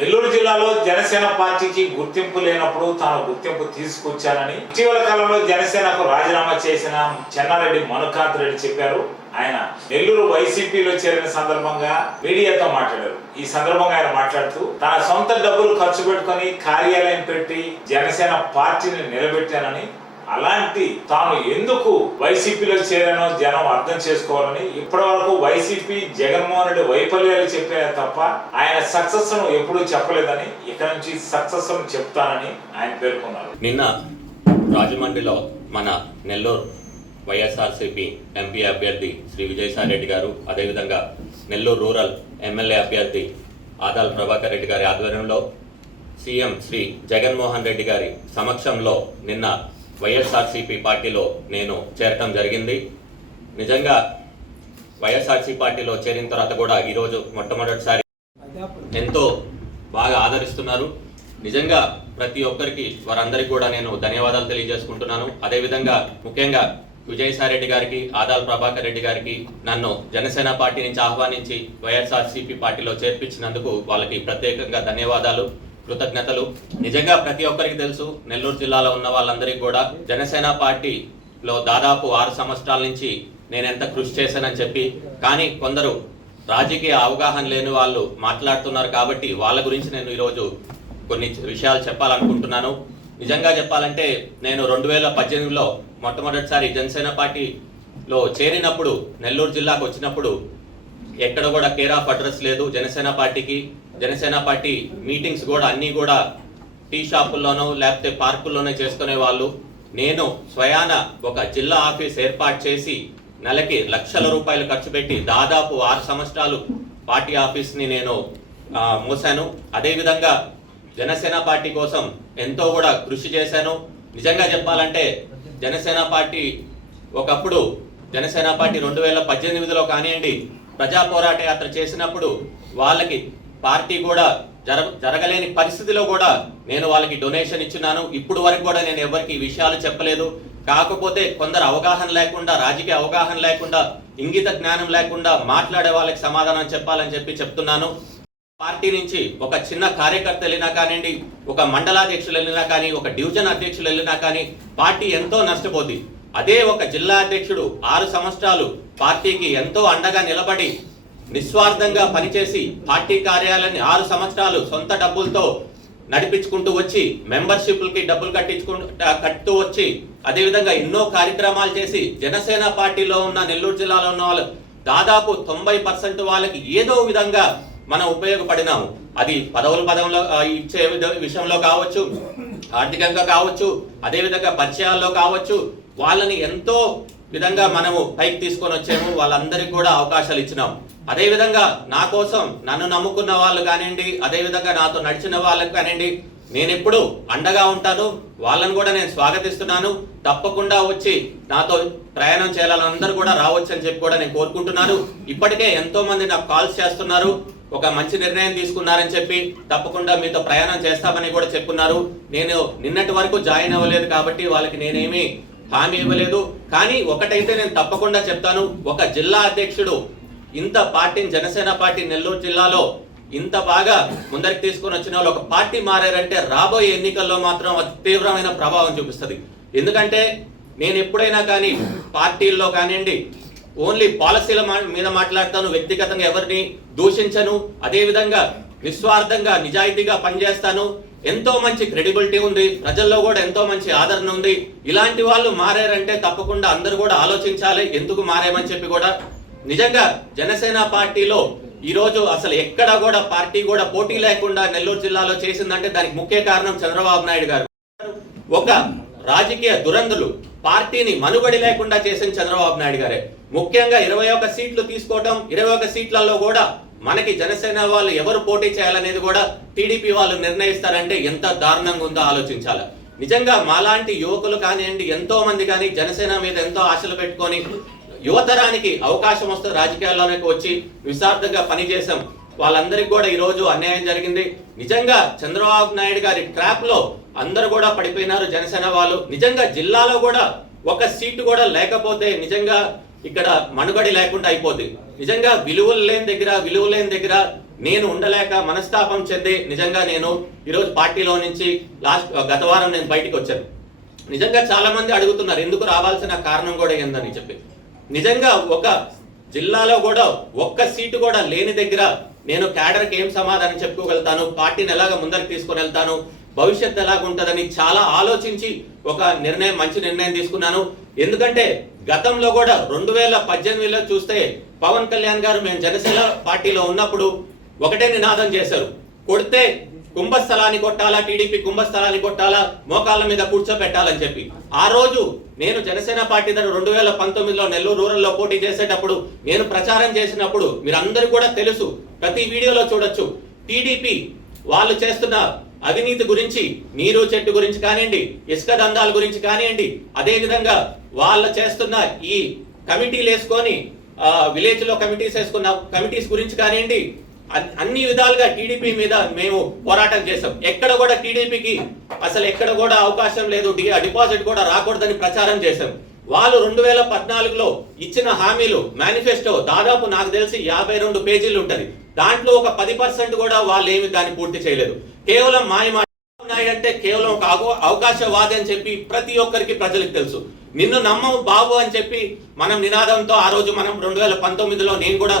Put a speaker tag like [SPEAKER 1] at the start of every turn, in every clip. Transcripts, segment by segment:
[SPEAKER 1] నెల్లూరు జిల్లాలో జనసేన పార్టీకి గుర్తింపు లేనప్పుడు తాను గుర్తింపు తీసుకొచ్చానని ఇటీవల కాలంలో జనసేనకు రాజీనామా చేసిన చెన్నారెడ్డి మనుకాంత్ రెడ్డి చెప్పారు. ఆయన నెల్లూరు వైసీపీలో చేరిన సందర్భంగా మీడియాతో మాట్లాడారు. ఈ సందర్భంగా ఆయన మాట్లాడుతూ తన సొంత డబ్బులు ఖర్చు పెట్టుకొని కార్యాలయం పెట్టి జనసేన పార్టీని నిలబెట్టానని అలాంటి తాను ఎందుకు వైసీపీలో చేరానో జనం అర్థం చేసుకోవాలని ఇప్పటి వరకు వైసీపీ జగన్మోహన్ రెడ్డి వైఫల్యాలు చెప్పే తప్ప ఆయన సక్సెస్ను ఎప్పుడూ చెప్పలేదని ఇక నుంచి సక్సెస్ను చెప్తానని ఆయన పేర్కొన్నారు.
[SPEAKER 2] నిన్న రాజమండ్రిలో మన నెల్లూరు వైఎస్ఆర్సీపీ ఎంపీ అభ్యర్థి శ్రీ విజయసాయి రెడ్డి గారు అదేవిధంగా నెల్లూరు రూరల్ ఎమ్మెల్యే అభ్యర్థి ఆదాల ప్రభాకర్ రెడ్డి గారి ఆధ్వర్యంలో సీఎం శ్రీ జగన్మోహన్ రెడ్డి గారి సమక్షంలో నిన్న వైఎస్ఆర్సీపీ పార్టీలో నేను చేరటం జరిగింది. నిజంగా వైఎస్ఆర్సీ పార్టీలో చేరిన తర్వాత కూడా ఈరోజు మొట్టమొదటిసారి ఎంతో బాగా ఆదరిస్తున్నారు. నిజంగా ప్రతి ఒక్కరికి వారందరికీ కూడా నేను ధన్యవాదాలు తెలియజేసుకుంటున్నాను. అదేవిధంగా ముఖ్యంగా విజయసాయిరెడ్డి గారికి ఆదాల్ ప్రభాకర్ రెడ్డి గారికి నన్ను జనసేన పార్టీ నుంచి ఆహ్వానించి వైఎస్ఆర్సీపీ పార్టీలో చేర్పించినందుకు వాళ్ళకి ప్రత్యేకంగా ధన్యవాదాలు. కృతజ్ఞతలు. నిజంగా ప్రతి ఒక్కరికి తెలుసు నెల్లూరు జిల్లాలో ఉన్న వాళ్ళందరికీ కూడా జనసేన పార్టీలో దాదాపు ఆరు సంవత్సరాల నుంచి నేను ఎంత కృషి చేశానని చెప్పి కానీ కొందరు రాజకీయ అవగాహన లేని వాళ్ళు మాట్లాడుతున్నారు కాబట్టి వాళ్ళ గురించి నేను ఈరోజు కొన్ని విషయాలు చెప్పాలనుకుంటున్నాను. నిజంగా చెప్పాలంటే నేను రెండు వేల పద్దెనిమిదిలో మొట్టమొదటిసారి జనసేన పార్టీలో చేరినప్పుడు నెల్లూరు జిల్లాకు వచ్చినప్పుడు ఎక్కడ కూడా కేర్ ఆఫ్ అడ్రస్ లేదు. జనసేన పార్టీకి జనసేన పార్టీ మీటింగ్స్ కూడా అన్నీ కూడా టీ షాపుల్లోనో లేకపోతే పార్కుల్లోనే చేసుకునే వాళ్ళు. నేను స్వయాన ఒక జిల్లా ఆఫీస్ ఏర్పాటు చేసి నెలకి లక్షల రూపాయలు ఖర్చు పెట్టి దాదాపు ఆరు సంవత్సరాలు పార్టీ ఆఫీస్ని నేను మూశాను మోసాను. అదేవిధంగా జనసేన పార్టీ కోసం ఎంతో కూడా కృషి చేశాను. నిజంగా చెప్పాలంటే జనసేన పార్టీ ఒకప్పుడు జనసేన పార్టీ రెండు వేల పద్దెనిమిదిలో కానివ్వండి ప్రజా పోరాట యాత్ర చేసినప్పుడు వాళ్ళకి పార్టీ కూడా జర జరగలేని పరిస్థితిలో కూడా నేను వాళ్ళకి డొనేషన్ ఇచ్చున్నాను. ఇప్పుడు వరకు కూడా నేను ఎవరికి ఈ విషయాలు చెప్పలేదు. కాకపోతే కొందరు అవగాహన లేకుండా రాజకీయ అవగాహన లేకుండా ఇంగిత జ్ఞానం లేకుండా మాట్లాడే వాళ్ళకి సమాధానం చెప్పాలని చెప్పి చెప్తున్నాను. పార్టీ నుంచి ఒక చిన్న కార్యకర్త వెళ్ళినా కానివ్వండి ఒక మండలాధ్యక్షులు వెళ్ళినా కానీ ఒక డివిజన్ అధ్యక్షులు వెళ్ళినా కానీ పార్టీ ఎంతో నష్టపోద్ది. అదే ఒక జిల్లా అధ్యక్షుడు ఆరు సంవత్సరాలు పార్టీకి ఎంతో అండగా నిలబడి నిస్వార్థంగా పనిచేసి పార్టీ కార్యాలయాన్ని ఆరు సంవత్సరాలు సొంత డబ్బులతో నడిపించుకుంటూ వచ్చి మెంబర్షిప్లకి డబ్బులు కట్టించుకుంటూ కట్టుతూ వచ్చి అదేవిధంగా ఎన్నో కార్యక్రమాలు చేసి జనసేన పార్టీలో ఉన్న నెల్లూరు జిల్లాలో ఉన్న వాళ్ళు దాదాపు తొంభై పర్సెంట్ వాళ్ళకి ఏదో విధంగా మనం ఉపయోగపడినాము. అది పదవుల పదంలో ఇచ్చే విధ- విషయంలో కావచ్చు ఆర్థికంగా కావచ్చు అదేవిధంగా పరిచయాల్లో కావచ్చు వాళ్ళని ఎంతో విధంగా మనము పైకి తీసుకొని వచ్చాము వాళ్ళందరికీ కూడా అవకాశాలు ఇచ్చినాం. అదే విధంగా నా కోసం నన్ను నమ్ముకున్న వాళ్ళు కానివ్వండి అదే విధంగా నాతో నడిచిన వాళ్ళకి కానివ్వండి నేను ఎప్పుడు అండగా ఉంటాను. వాళ్ళని కూడా నేను స్వాగతిస్తున్నాను. తప్పకుండా వచ్చి నాతో ప్రయాణం చేయాలని అందరూ కూడా రావచ్చు అని చెప్పి కూడా నేను కోరుకుంటున్నాను. ఇప్పటికే ఎంతో మంది నాకు కాల్స్ చేస్తున్నారు. ఒక మంచి నిర్ణయం తీసుకున్నారని చెప్పి తప్పకుండా మీతో ప్రయాణం చేస్తామని కూడా చెప్పున్నారు. నేను నిన్నటి వరకు జాయిన్ అవ్వలేదు కాబట్టి వాళ్ళకి నేనేమి హామీ ఇవ్వలేదు. కానీ ఒకటైతే నేను తప్పకుండా చెప్తాను. ఒక జిల్లా అధ్యక్షుడు ఇంత పార్టీని జనసేన పార్టీ నెల్లూరు జిల్లాలో ఇంత బాగా ముందరికి తీసుకొని వచ్చిన వాళ్ళు ఒక పార్టీ మారారంటే రాబోయే ఎన్నికల్లో మాత్రం అతి తీవ్రమైన ప్రభావం చూపిస్తుంది. ఎందుకంటే నేను ఎప్పుడైనా కానీ పార్టీల్లో కానివ్వండి ఓన్లీ పాలసీల మా- మీద మాట్లాడతాను వ్యక్తిగతంగా ఎవరిని దూషించను అదేవిధంగా నిస్వార్థంగా నిజాయితీగా పనిచేస్తాను. ఎంతో మంచి క్రెడిబిలిటీ ఉంది. ప్రజల్లో కూడా ఎంతో మంచి ఆదరణ ఉంది. ఇలాంటి వాళ్ళు మారారంటే తప్పకుండా అందరూ కూడా ఆలోచించాలి. ఎందుకు మారామని చెప్పి కూడా. నిజంగా జనసేన పార్టీలో ఈ రోజు అసలు ఎక్కడ కూడా పార్టీ కూడా పోటీ లేకుండా నెల్లూరు జిల్లాలో చేసిందంటే దానికి ముఖ్య కారణం చంద్రబాబు నాయుడు గారు. ఒక రాజకీయ దురంధులు పార్టీని మనుగడి లేకుండా చేసిన చంద్రబాబు నాయుడు గారే. ముఖ్యంగా ఇరవై ఒక్క సీట్లు తీసుకోవడం ఇరవై ఒక సీట్లలో కూడా మనకి జనసేన వాళ్ళు ఎవరు పోటీ చేయాలనేది కూడా టీడీపీ వాళ్ళు నిర్ణయిస్తారంటే ఎంత దారుణంగా ఉందో ఆలోచించాలి. నిజంగా మాలాంటి యువకులు కానివ్వండి ఎంతో మంది కానీ జనసేన మీద ఎంతో ఆశలు పెట్టుకొని యువతరానికి అవకాశం వస్తే రాజకీయాల్లోకి వచ్చి నిస్వార్థంగా పనిచేసాం వాళ్ళందరికీ కూడా ఈరోజు అన్యాయం జరిగింది. నిజంగా చంద్రబాబు నాయుడు గారి ట్రాప్లో అందరూ కూడా పడిపోయినారు జనసేన వాళ్ళు. నిజంగా జిల్లాలో కూడా ఒక సీటు కూడా లేకపోతే నిజంగా ఇక్కడ మనుగడి లేకుండా అయిపోద్ది. నిజంగా విలువలు లేని దగ్గర విలువ లేని దగ్గర నేను ఉండలేక మనస్తాపం చెంది నిజంగా నేను ఈరోజు పార్టీలో నుంచి లాస్ట్ గత వారం నేను బయటికి వచ్చాను. నిజంగా చాలామంది అడుగుతున్నారు ఎందుకు రావాల్సిన కారణం కూడా ఏందని చెప్పి. నిజంగా ఒక జిల్లాలో కూడా ఒక్క సీటు కూడా లేని దగ్గర నేను క్యాడర్కి ఏం సమాధానం చెప్పుకోగలుగుతాను? పార్టీని ఎలాగ ముందరికి తీసుకొని వెళ్తాను? భవిష్యత్తు ఎలాగ ఉంటుందని చాలా ఆలోచించి ఒక నిర్ణయం మంచి నిర్ణయం తీసుకున్నాను. ఎందుకంటే గతంలో కూడా రెండు వేల పద్దెనిమిదిలో చూస్తే పవన్ కళ్యాణ్ గారు మేము జనసేన పార్టీలో ఉన్నప్పుడు ఒకటే నినాదం చేశారు. కొడితే కుంభస్థలాన్ని కొట్టాలా టీడీపీ కుంభస్థలాన్ని కొట్టాలా మోకాళ్ళ మీద కూర్చోబెట్టాలని చెప్పి. ఆ రోజు నేను జనసేన పార్టీ దగ్గర రెండు వేల పంతొమ్మిదిలో నెల్లూరు రూరల్లో పోటీ చేసేటప్పుడు నేను ప్రచారం చేసినప్పుడు మీరందరూ కూడా తెలుసు ప్రతి వీడియోలో చూడొచ్చు. టీడీపీ వాళ్ళు చేస్తున్న అవినీతి గురించి నీరు చెట్టు గురించి కానివ్వండి ఇసుక దందాల గురించి కానివ్వండి అదేవిధంగా వాళ్ళు చేస్తున్న ఈ కమిటీలు వేసుకొని విలేజ్లో కమిటీస్ వేసుకున్న కమిటీస్ గురించి కానివ్వండి అన్ని విధాలుగా టీడీపీ మీద మేము పోరాటం చేసాం ఎక్కడ కూడా టీడీపీకి అసలు ఎక్కడ కూడా అవకాశం లేదు డిపాజిట్ కూడా రాకూడదని ప్రచారం చేశాం. వాళ్ళు రెండు వేల పద్నాలుగులో ఇచ్చిన హామీలు మేనిఫెస్టో దాదాపు నాకు తెలిసి యాభై రెండు పేజీలు ఉంటుంది. దాంట్లో ఒక పది పర్సెంట్ కూడా వాళ్ళు ఏమి దాన్ని పూర్తి చేయలేదు. కేవలం మాయ మాట నాయుడు అంటే కేవలం ఒక అవకాశవాది అని చెప్పి ప్రతి ఒక్కరికి ప్రజలకు తెలుసు. నిన్ను నమ్మవు బాబు అని చెప్పి మనం నినాదంతో ఆ రోజు మనం రెండు వేల పంతొమ్మిదిలో నేను కూడా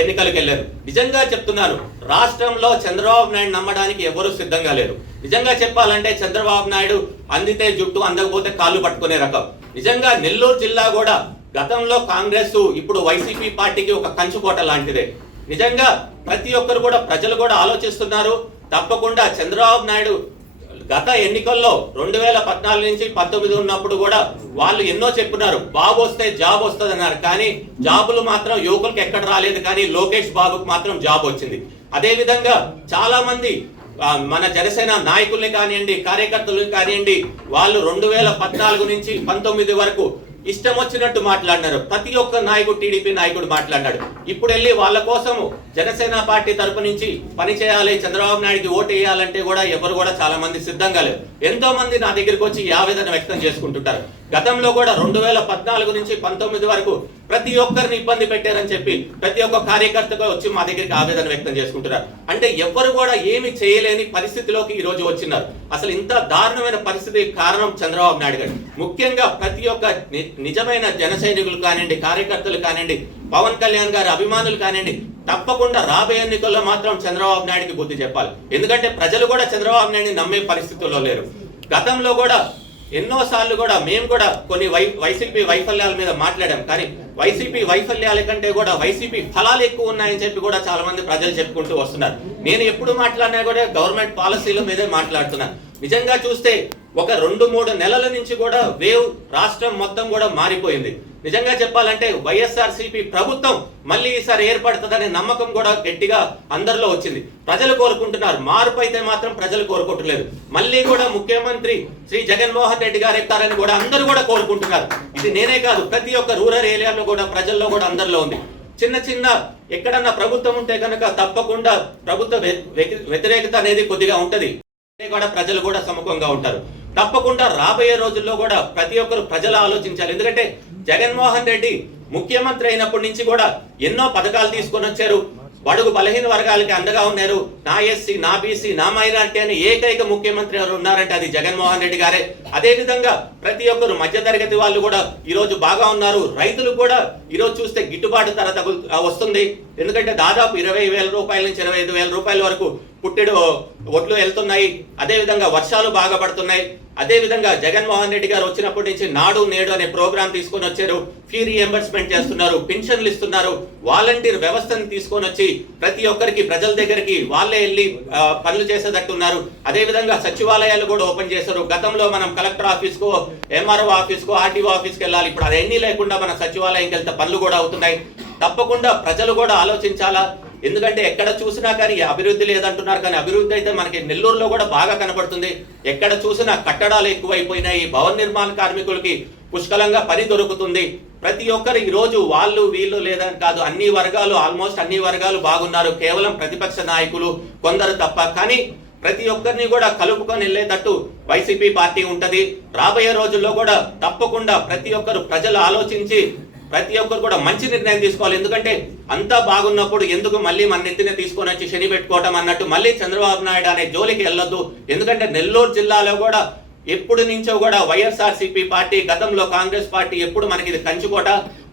[SPEAKER 2] ఎన్నికలకు వెళ్ళాను. నిజంగా చెప్తున్నాను రాష్ట్రంలో చంద్రబాబు నాయుడు నమ్మడానికి ఎవరు సిద్ధంగా లేరు. నిజంగా చెప్పాలంటే చంద్రబాబు నాయుడు అందితే జుట్టు అందకపోతే కాళ్ళు పట్టుకునే రకం. నిజంగా నెల్లూరు జిల్లా కూడా గతంలో కాంగ్రెస్ ఇప్పుడు వైసీపీ పార్టీకి ఒక కంచుకోట లాంటిదే. నిజంగా ప్రతి ఒక్కరు కూడా ప్రజలు కూడా ఆలోచిస్తున్నారు తప్పకుండా చంద్రబాబు నాయుడు గత ఎన్నికల్లో రెండు వేల పద్నాలుగు నుంచి పంతొమ్మిది ఉన్నప్పుడు కూడా వాళ్ళు ఎన్నో చెప్పున్నారు బాబు వస్తే జాబ్ వస్తుంది అన్నారు కానీ జాబులు మాత్రం యువకులకు ఎక్కడ రాలేదు. కానీ లోకేష్ బాబుకు మాత్రం జాబ్ వచ్చింది. అదేవిధంగా చాలా మంది మన జనసేన నాయకుల్ని కానివ్వండి కార్యకర్తలు కానివ్వండి వాళ్ళు రెండు వేల పద్నాలుగు నుంచి పంతొమ్మిది వరకు ఇష్టం వచ్చినట్టు మాట్లాడినారు. ప్రతి ఒక్క నాయకుడు టీడీపీ నాయకుడు మాట్లాడినాడు. ఇప్పుడు వెళ్ళి వాళ్ళ కోసము జనసేన పార్టీ తరపు నుంచి పని చేయాలి చంద్రబాబు నాయుడికి ఓటు వేయాలంటే కూడా ఎవరు కూడా చాలా మంది సిద్ధంగా లేరు. ఎంతో మంది నా దగ్గరికి వచ్చి ఆవేదన వ్యక్తం చేసుకుంటుంటారు. గతంలో కూడా రెండు వేల పద్నాలుగు నుంచి పంతొమ్మిది వరకు ప్రతి ఒక్కరిని ఇబ్బంది పెట్టారని చెప్పి ప్రతి ఒక్క కార్యకర్తగా వచ్చి మా దగ్గరికి ఆవేదన వ్యక్తం చేసుకుంటున్నారు. అంటే ఎవ్వరు కూడా ఏమి చేయలేని పరిస్థితిలోకి ఈ రోజు వచ్చినారు. అసలు ఇంత దారుణమైన పరిస్థితి కారణం చంద్రబాబు నాయుడు గారు. ముఖ్యంగా ప్రతి ఒక్క ని- నిజమైన జన సైనికులు కానివ్వండి కార్యకర్తలు కానివ్వండి పవన్ కళ్యాణ్ గారి అభిమానులు కానివ్వండి తప్పకుండా రాబోయే ఎన్నికల్లో మాత్రం చంద్రబాబు నాయుడుకి బుద్ధి చెప్పాలి. ఎందుకంటే ప్రజలు కూడా చంద్రబాబు నాయుడిని నమ్మే పరిస్థితుల్లో లేరు. గతంలో కూడా ఎన్నో సార్లు కూడా మేము కూడా కొన్ని వై వైసీపీ వైఫల్యాల మీద మాట్లాడాం. కానీ వైసీపీ వైఫల్యాల కంటే కూడా వైసీపీ ఫలాలు ఎక్కువ ఉన్నాయని చెప్పి కూడా చాలా మంది ప్రజలు చెప్పుకుంటూ వస్తున్నారు. నేను ఎప్పుడు మాట్లాడినా కూడా గవర్నమెంట్ పాలసీల మీదే మాట్లాడుతున్నా. నిజంగా చూస్తే ఒక రెండు మూడు నెలల నుంచి కూడా వేవ్ రాష్ట్రం మొత్తం కూడా మారిపోయింది. నిజంగా చెప్పాలంటే వైఎస్ఆర్ ప్రభుత్వం మళ్ళీ ఈసారి ఏర్పడుతుందనే నమ్మకం కూడా గట్టిగా అందరిలో వచ్చింది. ప్రజలు కోరుకుంటున్నారు. మార్పు అయితే మాత్రం ప్రజలు కోరుకుంటలేదు మళ్ళీ కూడా ముఖ్యమంత్రి శ్రీ జగన్మోహన్ రెడ్డి గారు ఎత్తారని కూడా అందరూ కూడా కోరుకుంటున్నారు. ఇది నేనే కాదు ప్రతి ఒక్క రూరల్ ఏరియాలో కూడా ప్రజల్లో కూడా అందరిలో ఉంది. చిన్న చిన్న ఎక్కడన్నా ప్రభుత్వం ఉంటే కనుక తప్పకుండా ప్రభుత్వ వ్యతిరేకత అనేది కొద్దిగా ఉంటది. కూడా ప్రజలు కూడా సముఖంగా ఉంటారు. తప్పకుండా రాబోయే రోజుల్లో కూడా ప్రతి ఒక్కరు ప్రజలు ఆలోచించాలి. ఎందుకంటే జగన్మోహన్ రెడ్డి ముఖ్యమంత్రి అయినప్పటి నుంచి కూడా ఎన్నో పథకాలు తీసుకొని వచ్చారు. బడుగు బలహీన వర్గాలకి అండగా ఉన్నారు. నా ఎస్సీ నా బీసీ నా మైనార్టీ అని ఏకైక ముఖ్యమంత్రి ఎవరు ఉన్నారంటే అది జగన్మోహన్ రెడ్డి గారే. అదే విధంగా ప్రతి ఒక్కరు మధ్యతరగతి వాళ్ళు కూడా ఈ రోజు బాగా ఉన్నారు. రైతులు కూడా ఈరోజు చూస్తే గిట్టుబాటు ధర తగు వస్తుంది. ఎందుకంటే దాదాపు ఇరవై వేల రూపాయల నుంచి ఇరవై ఐదు వేల రూపాయల వరకు పుట్టెడు ఒట్లు వెళ్తున్నాయి. అదే విధంగా వర్షాలు బాగా పడుతున్నాయి. అదే విధంగా జగన్మోహన్ రెడ్డి గారు వచ్చినప్పటి నుంచి నాడు నేడు అనే ప్రోగ్రాం తీసుకొని వచ్చారు. ఫీ రియంబర్స్మెంట్ చేస్తున్నారు పెన్షన్లు ఇస్తున్నారు. వాలంటీర్ వ్యవస్థను తీసుకొని వచ్చి ప్రతి ఒక్కరికి ప్రజల దగ్గరికి వాళ్ళే వెళ్ళి పనులు చేసేటట్టు ఉన్నారు అదే విధంగా సచివాలయాలు కూడా ఓపెన్ చేశారు. గతంలో మనం కలెక్టర్ ఆఫీస్కో ఎంఆర్ఓ ఆఫీస్కో ఆర్టీఓ ఆఫీస్కి వెళ్ళాలి. ఇప్పుడు అవన్నీ లేకుండా మన సచివాలయంకి వెళ్తే పనులు కూడా అవుతున్నాయి. తప్పకుండా ప్రజలు కూడా ఆలోచించాలా? ఎందుకంటే ఎక్కడ చూసినా కానీ అభివృద్ధి లేదంటున్నారు కానీ అభివృద్ధి అయితే మనకి నెల్లూరులో కూడా బాగా కనబడుతుంది ఎక్కడ చూసినా కట్టడాలు ఎక్కువైపోయినాయి. భవన నిర్మాణ కార్మికులకి పుష్కలంగా పని దొరుకుతుంది. ప్రతి ఒక్కరు ఈరోజు రోజు వాళ్ళు వీళ్ళు లేదని కాదు అన్ని వర్గాలు ఆల్మోస్ట్ అన్ని వర్గాలు బాగున్నారు. కేవలం ప్రతిపక్ష నాయకులు కొందరు తప్ప. కానీ ప్రతి ఒక్కరిని కూడా కలుపుకొని వెళ్ళేటట్టు వైసీపీ పార్టీ ఉంటది. రాబోయే రోజుల్లో కూడా తప్పకుండా ప్రతి ఒక్కరు ప్రజలు ఆలోచించి ప్రతి ఒక్కరు కూడా మంచి నిర్ణయం తీసుకోవాలి. ఎందుకంటే అంతా బాగున్నప్పుడు ఎందుకు మళ్ళీ మన నెత్తిన తీసుకొని వచ్చి శని పెట్టుకోవటం అన్నట్టు మళ్ళీ చంద్రబాబు నాయుడు అనే జోలికి వెళ్ళొద్దు. ఎందుకంటే నెల్లూరు జిల్లాలో కూడా ఎప్పుడు నుంచో కూడా వైఎస్ఆర్సీపీ పార్టీ గతంలో కాంగ్రెస్ పార్టీ ఎప్పుడు మనకి ఇది కంచుకోట.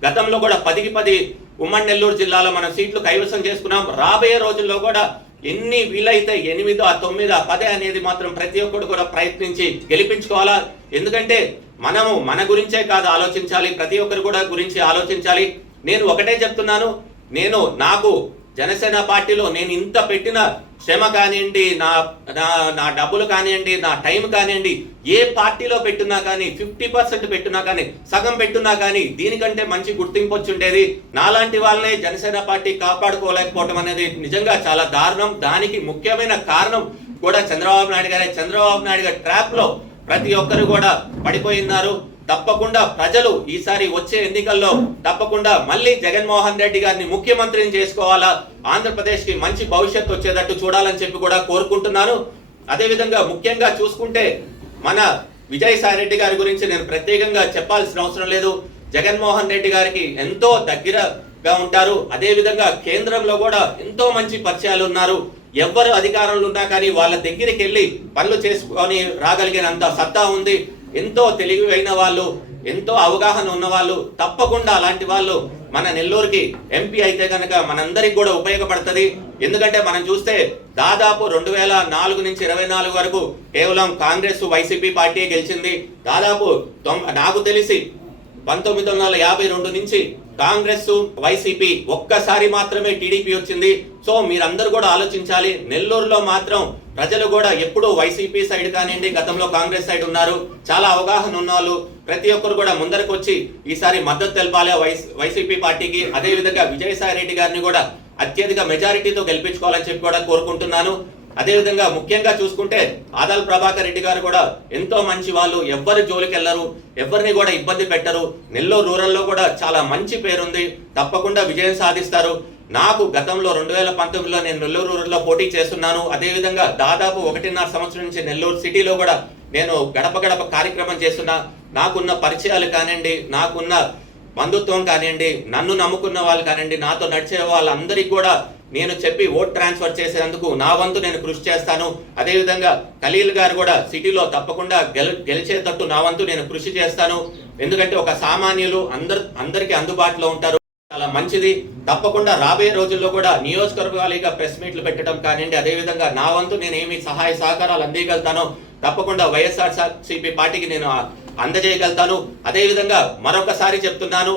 [SPEAKER 2] గతంలో కూడా పదికి పది ఉమ్మడి నెల్లూరు జిల్లాలో మనం సీట్లు కైవసం చేసుకున్నాం. రాబోయే రోజుల్లో కూడా ఎన్ని వీలైతే ఎనిమిదో ఆ తొమ్మిదో ఆ పదే అనేది మాత్రం ప్రతి ఒక్కరు కూడా ప్రయత్నించి గెలిపించుకోవాలా. ఎందుకంటే మనము మన గురించే కాదు ఆలోచించాలి. ప్రతి ఒక్కరు కూడా గురించి ఆలోచించాలి. నేను ఒకటే చెప్తున్నాను. నేను నాకు జనసేన పార్టీలో నేను ఇంత పెట్టిన శ్రమ కానివ్వండి నా నా నా డబ్బులు కానివ్వండి నా టైం కానివ్వండి ఏ పార్టీలో పెట్టున్నా కానీ ఫిఫ్టీ పర్సెంట్ పెట్టున్నా కానీ సగం పెట్టున్నా కానీ దీనికంటే మంచి గుర్తింపు వచ్చి ఉండేది. నాలాంటి వాళ్ళనే జనసేన పార్టీ కాపాడుకోలేకపోవటం అనేది నిజంగా చాలా దారుణం. దానికి ముఖ్యమైన కారణం కూడా చంద్రబాబు నాయుడు గారే. చంద్రబాబు నాయుడు గారి ట్రాప్లో ప్రతి ఒక్కరు కూడా పడిపోయినారు. తప్పకుండా ప్రజలు ఈసారి వచ్చే ఎన్నికల్లో తప్పకుండా మళ్ళీ జగన్మోహన్ రెడ్డి గారిని ముఖ్యమంత్రిని చేసుకోవాలా? ఆంధ్రప్రదేశ్కి మంచి భవిష్యత్తు వచ్చేటట్టు చూడాలని చెప్పి కూడా కోరుకుంటున్నాను. అదేవిధంగా ముఖ్యంగా చూసుకుంటే మన విజయసాయి రెడ్డి గారి గురించి నేను ప్రత్యేకంగా చెప్పాల్సిన అవసరం లేదు. జగన్మోహన్ రెడ్డి గారికి ఎంతో దగ్గరగా ఉంటారు. అదేవిధంగా కేంద్రంలో కూడా ఎంతో మంచి పరిచయాలు ఉన్నారు. ఎవ్వరు అధికారంలో ఉన్నా కానీ వాళ్ళ దగ్గరికి వెళ్ళి పనులు చేసుకొని రాగలిగినంత సత్తా ఉంది. ఎంతో తెలివి అయిన వాళ్ళు ఎంతో అవగాహన ఉన్న వాళ్ళు తప్పకుండా అలాంటి వాళ్ళు మన నెల్లూరుకి ఎంపీ అయితే కనుక మనందరికి కూడా ఉపయోగపడుతుంది. ఎందుకంటే మనం చూస్తే దాదాపు రెండు వేల నాలుగు నుంచి ఇరవై నాలుగు వరకు కేవలం కాంగ్రెస్ వైసీపీ పార్టీ గెలిచింది. దాదాపు నాకు తెలిసి పంతొమ్మిది వందల యాభై రెండు నుంచి కాంగ్రెస్ వైసీపీ ఒక్కసారి మాత్రమే టీడీపీ వచ్చింది. సో మీరందరూ కూడా ఆలోచించాలి. నెల్లూరులో మాత్రం ప్రజలు కూడా ఎప్పుడూ వైసీపీ సైడ్ కానివ్వండి గతంలో కాంగ్రెస్ సైడ్ ఉన్నారు. చాలా అవగాహన ఉన్న వాళ్ళు ప్రతి ఒక్కరు కూడా ముందరకు వచ్చి ఈసారి మద్దతు తెలపాలి. వైసీపీ పార్టీకి. అదే విధంగా విజయసాయి రెడ్డి గారిని కూడా అత్యధిక మెజారిటీతో గెలిపించుకోవాలని చెప్పి కూడా కోరుకుంటున్నాను. అదేవిధంగా ముఖ్యంగా చూసుకుంటే ఆదాల్ ప్రభాకర్ రెడ్డి గారు కూడా ఎంతో మంచి వాళ్ళు. ఎవ్వరి జోలికి వెళ్ళరు ఎవరిని కూడా ఇబ్బంది పెట్టరు. నెల్లూరు రూరల్లో కూడా చాలా మంచి పేరుంది. తప్పకుండా విజయం సాధిస్తారు. నాకు గతంలో రెండు వేల పంతొమ్మిదిలో నేను నెల్లూరు రూరల్లో పోటీ చేస్తున్నాను. అదేవిధంగా దాదాపు ఒకటిన్నర సంవత్సరం నుంచి నెల్లూరు సిటీలో కూడా నేను గడప గడప కార్యక్రమం చేస్తున్నా. నాకున్న పరిచయాలు కానివ్వండి నాకున్న బంధుత్వం కానివ్వండి నన్ను నమ్ముకున్న వాళ్ళు కానివ్వండి నాతో నడిచే వాళ్ళందరికీ కూడా నేను చెప్పి ఓట్ ట్రాన్స్ఫర్ చేసేందుకు నా వంతు నేను కృషి చేస్తాను. అదేవిధంగా ఖలీల్ గారు కూడా సిటీలో తప్పకుండా గెల గెలిచేటట్టు నా వంతు నేను కృషి చేస్తాను. ఎందుకంటే ఒక సామాన్యులు అందరు అందరికీ అందుబాటులో ఉంటారు. చాలా మంచిది. తప్పకుండా రాబోయే రోజుల్లో కూడా నియోజకవర్గాలుగా ప్రెస్ మీట్లు పెట్టడం కానివ్వండి అదేవిధంగా నా వంతు నేను ఏమి సహాయ సహకారాలు అందియగలుగుతానో తప్పకుండా వైఎస్ఆర్ సిపి పార్టీకి నేను అందజేయగలుగుతాను. అదేవిధంగా మరొకసారి చెప్తున్నాను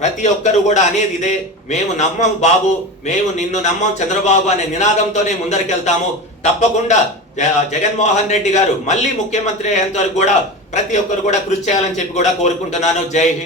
[SPEAKER 2] ప్రతి ఒక్కరు కూడా అనేది ఇదే. మేము నమ్మం బాబు మేము నిన్ను నమ్మం చంద్రబాబు అనే నినాదంతోనే ముందరికెళ్తాము. తప్పకుండా జ- జగన్మోహన్ రెడ్డి గారు మళ్ళీ ముఖ్యమంత్రి అయ్యేంత వరకు కూడా ప్రతి ఒక్కరు కూడా కృషి చేయాలని చెప్పి కూడా కోరుకుంటున్నాను. జై హింద్.